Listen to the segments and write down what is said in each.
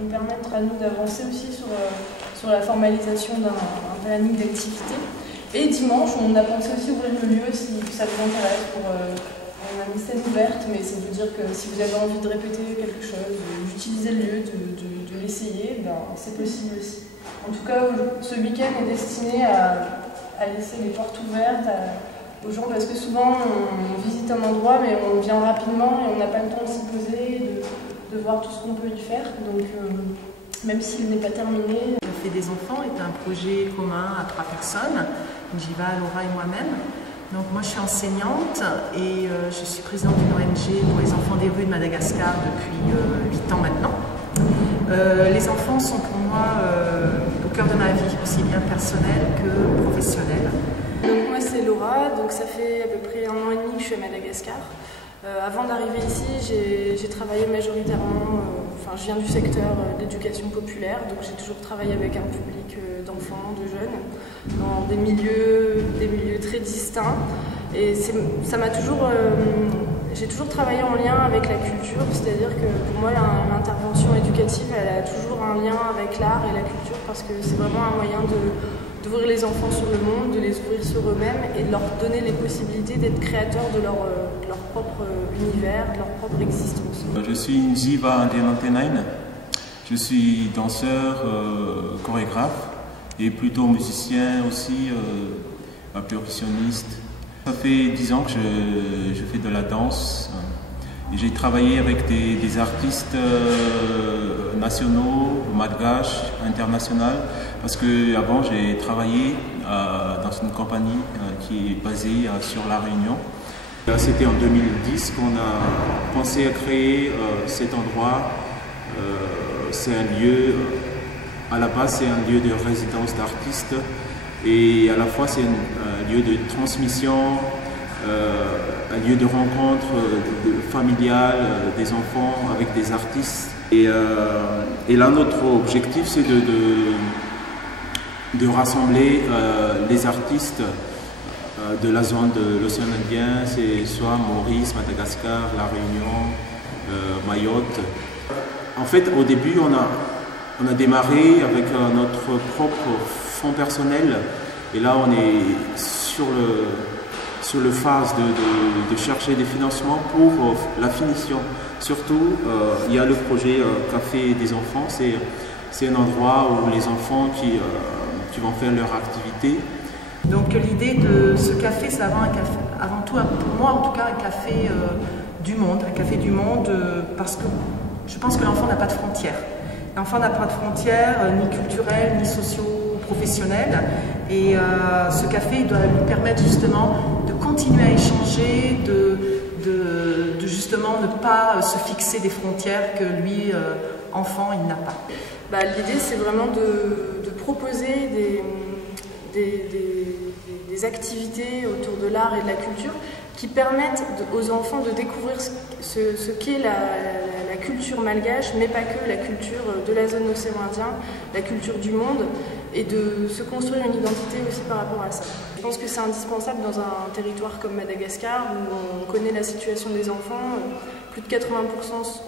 nous permettre à nous d'avancer aussi sur la formalisation d'un planning d'activité. Et dimanche, on a pensé aussi ouvrir le lieu si ça vous intéresse. On a mis scène ouverte, mais c'est de dire que si vous avez envie de répéter quelque chose, d'utiliser le lieu, de l'essayer, ben, c'est possible aussi. En tout cas, ce week-end est destiné à laisser les portes ouvertes aux gens, parce que souvent on visite un endroit, mais on vient rapidement et on n'a pas le temps de s'y poser, de voir tout ce qu'on peut y faire. Donc, même s'il n'est pas terminé. Le Café des enfants est un projet commun à 3 personnes, Njiva, Laura et moi-même. Donc moi je suis enseignante et je suis présidente d'une ONG pour les enfants des rues de Madagascar depuis 8 ans maintenant. Les enfants sont pour moi au cœur de ma vie, aussi bien personnelle que professionnelle. Donc moi c'est Laura, donc ça fait à peu près 1 an et demi que je suis à Madagascar. Avant d'arriver ici, j'ai travaillé majoritairement, je viens du secteur de l'éducation populaire, donc j'ai toujours travaillé avec un public d'enfants, de jeunes, dans des milieux très distincts. Et ça m'a toujours, j'ai toujours travaillé en lien avec la culture, c'est-à-dire que pour moi l'intervention éducative, elle a toujours un lien avec l'art et la culture, parce que c'est vraiment un moyen d'ouvrir les enfants sur le monde, de les ouvrir sur eux-mêmes et de leur donner les possibilités d'être créateurs de leur propre univers, de leur propre existence. Je suis Njiva Andenantenaine, je suis danseur, chorégraphe et plutôt musicien aussi, percussionniste. Ça fait 10 ans que je fais de la danse et j'ai travaillé avec des artistes nationaux, malgaches, internationaux, parce qu'avant j'ai travaillé dans une compagnie qui est basée sur La Réunion. C'était en 2010 qu'on a pensé à créer cet endroit. C'est un lieu, à la base c'est un lieu de résidence d'artistes et à la fois c'est un lieu de transmission, un lieu de rencontre familiale des enfants avec des artistes. Et là notre objectif c'est de rassembler les artistes de la zone de l'océan Indien, c'est soit Maurice, Madagascar, La Réunion, Mayotte. En fait, au début, on a démarré avec notre propre fonds personnel et là, on est sur le phase de chercher des financements pour la finition. Surtout, il y a le projet Café des enfants, c'est un endroit où les enfants qui vont faire leur activité. Donc l'idée de ce café, c'est avant tout, pour moi en tout cas, un café du monde. Un café du monde parce que je pense que l'enfant n'a pas de frontières. L'enfant n'a pas de frontières, ni culturelles, ni socio-professionnelles. Et ce café doit lui permettre justement de continuer à échanger, de justement ne pas se fixer des frontières que lui, enfant, il n'a pas. L'idée, c'est vraiment de proposer des activités autour de l'art et de la culture qui permettent aux enfants de découvrir ce qu'est la culture malgache, mais pas que, la culture de la zone océan Indien, la culture du monde, et de se construire une identité aussi par rapport à ça. Je pense que c'est indispensable dans un territoire comme Madagascar, où on connaît la situation des enfants. Plus de 80%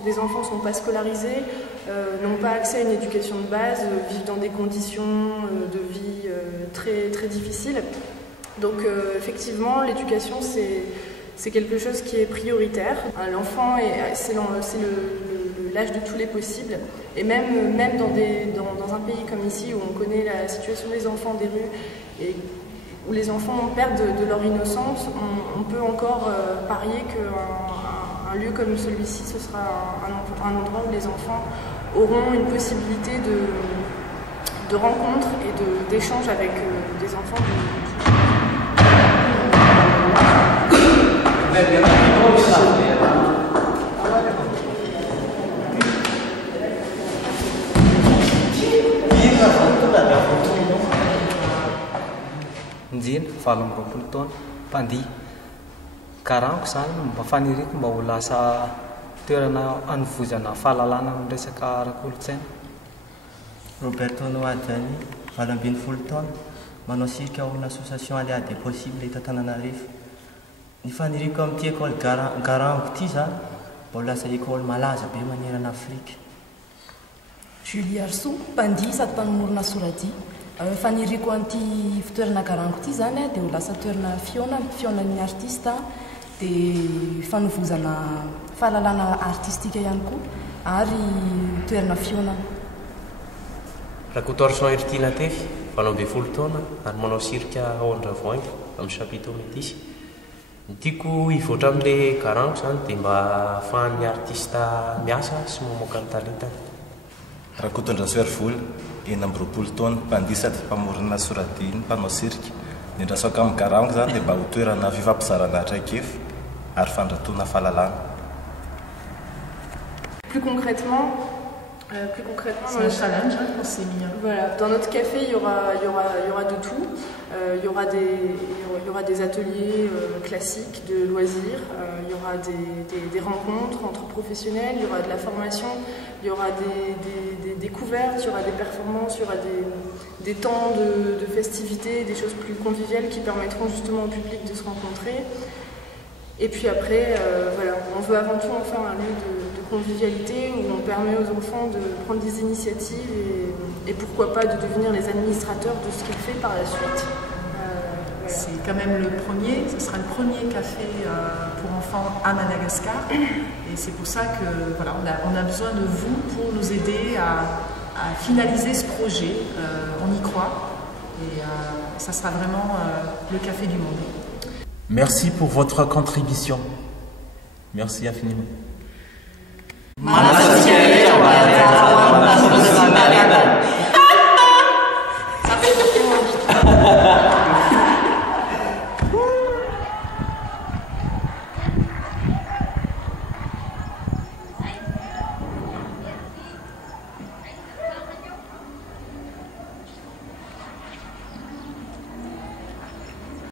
des enfants ne sont pas scolarisés, n'ont pas accès à une éducation de base, vivent dans des conditions de vie très, très difficiles. Donc effectivement, l'éducation, c'est quelque chose qui est prioritaire. L'enfant, c'est l'âge de tous les possibles. Et même dans un pays comme ici, où on connaît la situation des enfants des rues, et où les enfants perdent de leur innocence, on peut encore parier qu'un lieu comme celui-ci, ce sera un endroit où les enfants auront une possibilité de rencontre et d'échange avec des enfants Njin, falong rompulton, pandi. Karang zany mba faniriko mba ho lasa toerana hanovozana fahalalana amin'ny resaka ara-kolontsaina. Roberto Noadjani, 27 taona, manao sirika ao association Aléa des possibles eto Antananarivo. Ny faniriko amin'ity école Garango ity zany mba ho lasa école malaza be manerana Afrika. Julie Arso, mpandihy sady mpanomorona soradia. Faniriko an'ity fitoerana garango ity zany dia ho lasa toerana fionan'ny artista dia fanovozana fahalalana artistika ihany koa ary toerana fionana. Rakotorson Ertina Tefy, 20 taona ary manao sirika ao Andravoahangy amin'ny chapiteau métis. Ny tiako hivoatra amin'ilay garango zany dia mba ahafahan'ny artista miasa sy mamoaka ny talentany. Rakotondrasoery Voly, 20 taona, mpandihy sady mpamorona soradia, mpanao sirika. Ny andrasako amin'ny garango zany dia mba ho toerana fifampizarana traikefa ary fandratona fahalalana. Plus concrètement, c'est un challenge pour ces mineurs. Voilà, dans notre café, il y aura de tout. Il y aura des ateliers classiques de loisirs, il y aura des rencontres entre professionnels, il y aura de la formation, il y aura des découvertes, il y aura des performances, il y aura des temps de festivités, des choses plus conviviales qui permettront justement au public de se rencontrer. Et puis après, voilà, on veut avant tout en faire un lieu de convivialité où on permet aux enfants de prendre des initiatives et pourquoi pas de devenir les administrateurs de ce qu'il fait par la suite. Voilà. C'est quand même le premier, ce sera le premier café pour enfants à Madagascar et c'est pour ça que voilà, on a besoin de vous pour nous aider à finaliser ce projet. On y croit et ça sera vraiment le café du monde. Merci pour votre contribution. Merci infiniment.